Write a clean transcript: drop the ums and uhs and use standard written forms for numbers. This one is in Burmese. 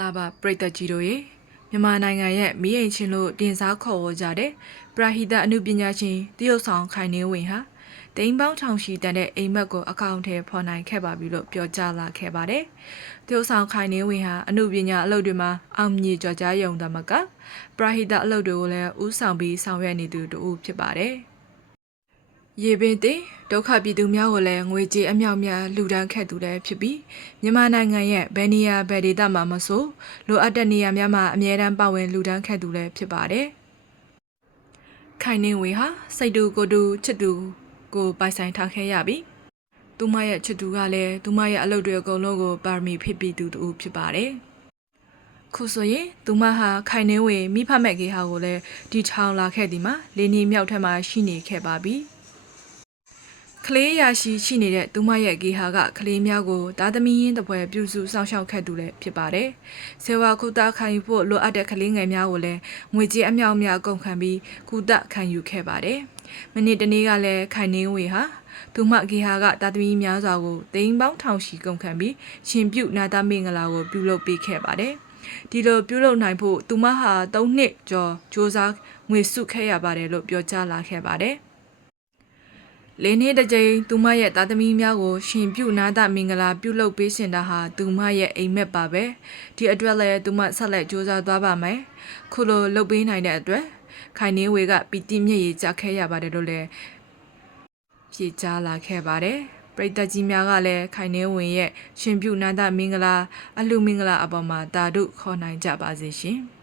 လာပါပရိသတ်ကြီးတို့ရေမြန်မာနိုင်ငံရဲ့မီးအိမ်ချင်းလို့တင်စားခေါ်ဝေါ်ကြတဲ့ပရာဟိတအမှုပညာရှင်တရုတ်ဆောင်ခိုင်နေဝင်ဟာတိမ်ပေါင်းထောင်ရှိတန်တဲ့အိမ်မက်ကိုအကောင့်ထဲဖော်နိုင်ခဲ့ပါပြီလို့ပြောကြားလာခဲ့ပါတယ်။တရုတ်ဆောင်ခိုင်နေဝင်ဟာအမှုပညာအလုပ်တွေမှာအောင်မြင်ကြွကြားရုံတမကပရာဟိတအလုပ်တွေကိုလည်းဦးဆောင်ပြီးဆောင်ရွက်နေသူတူဖြစ်ပါတယ်။ရေပင်တင်ဒုက္ခပြည်သူများကိုလည်းငွေကြေးအမြောက်များလှူဒန်းခဲ့သူလည်းဖြစ်ပြီးမြန်မာနိုင်ငံရဲ့ဘယ်နေရာဘယ်ဒေသမှာမဆိုလိုအပ်တဲ့နေရာများမှာအမြဲတမ်းပါဝင်လှူဒန်းခဲ့သူလည်းဖြစ်ပါတယ်။ခိုင်နေဝေဟာစိတ်တူကိုယ်တူချစ်သူကိုပိုင်ဆိုင်ထားခဲ့ရပြီးသူမရဲ့ချစ်သူကလည်းသူမရဲ့အလုပ်တွေအကုန်လုံးကိုပါရမီဖြစ်ပြီးသူတူဖြစ်ပါတယ်။ခုဆိုရင်သူမဟာခိုင်နေဝေမိဖမဲ့ကေဟာကိုလည်းဒီထောင်လာခဲ့ဒီမှာလေးနေမြောက်ထက်မှာရှိနေခဲ့ပါပြီ။ကလေးရရှိနေတဲ့သူမရဲ့ဂေဟာကကလေးများကိုသားသမီးရင်းတပွဲပြုစုစောင့်ရှောက်ခဲ့သူလည်းဖြစ်ပါတယ်။ဆေဝါကုသခံယူဖို့လိုအပ်တဲ့ကလေးငယ်များကိုလည်းငွေကြေးအမြောက်အများကုန်ခံပြီးကုသခံယူခဲ့ပါတယ်။မနေ့တနေ့ကလည်းခိုင်နေဝေဟာသူမဂေဟာကသားသမီးများစွာကိုတိမ်ပေါင်းထောင်ရှိကုန်ခံပြီးရှင်ပြုနာသမင်္ဂလာကိုပြုလုပ်ပေးခဲ့ပါတယ်။ဒီလိုပြုလုပ်နိုင်ဖို့သူမဟာ3နှစ်ကျော်စ조사ငွေစုခဲ့ရပါတယ်လို့ပြောကြားလာခဲ့ပါတယ်။လေးနေ့တစ်ကြိမ်သူမရဲ့သားသမီးများကိုရှင်ပြုနာသမင်္ဂလာပြုလုပ်ပေးရှင်တာဟာသူမရဲ့အိမ်မက်ပါပဲဒီအတွက်လည်းသူမဆက်လက်စူးစမ်းသွားပါမယ်ခုလိုလုပ်ပေးနိုင်တဲ့အတွက်ခိုင်နေဝေကပီတိမြင့်ရကြခဲ့ရပါတယ်လို့လည်းဖြေကြားလာခဲ့ပါတယ်ပရိသတ်ကြီးများကလည်းခိုင်နေဝေရဲ့ရှင်ပြုနာသမင်္ဂလာအလှမင်္ဂလာအပေါ်မှာတာတို့ခေါ်နိုင်ကြပါစေရှင်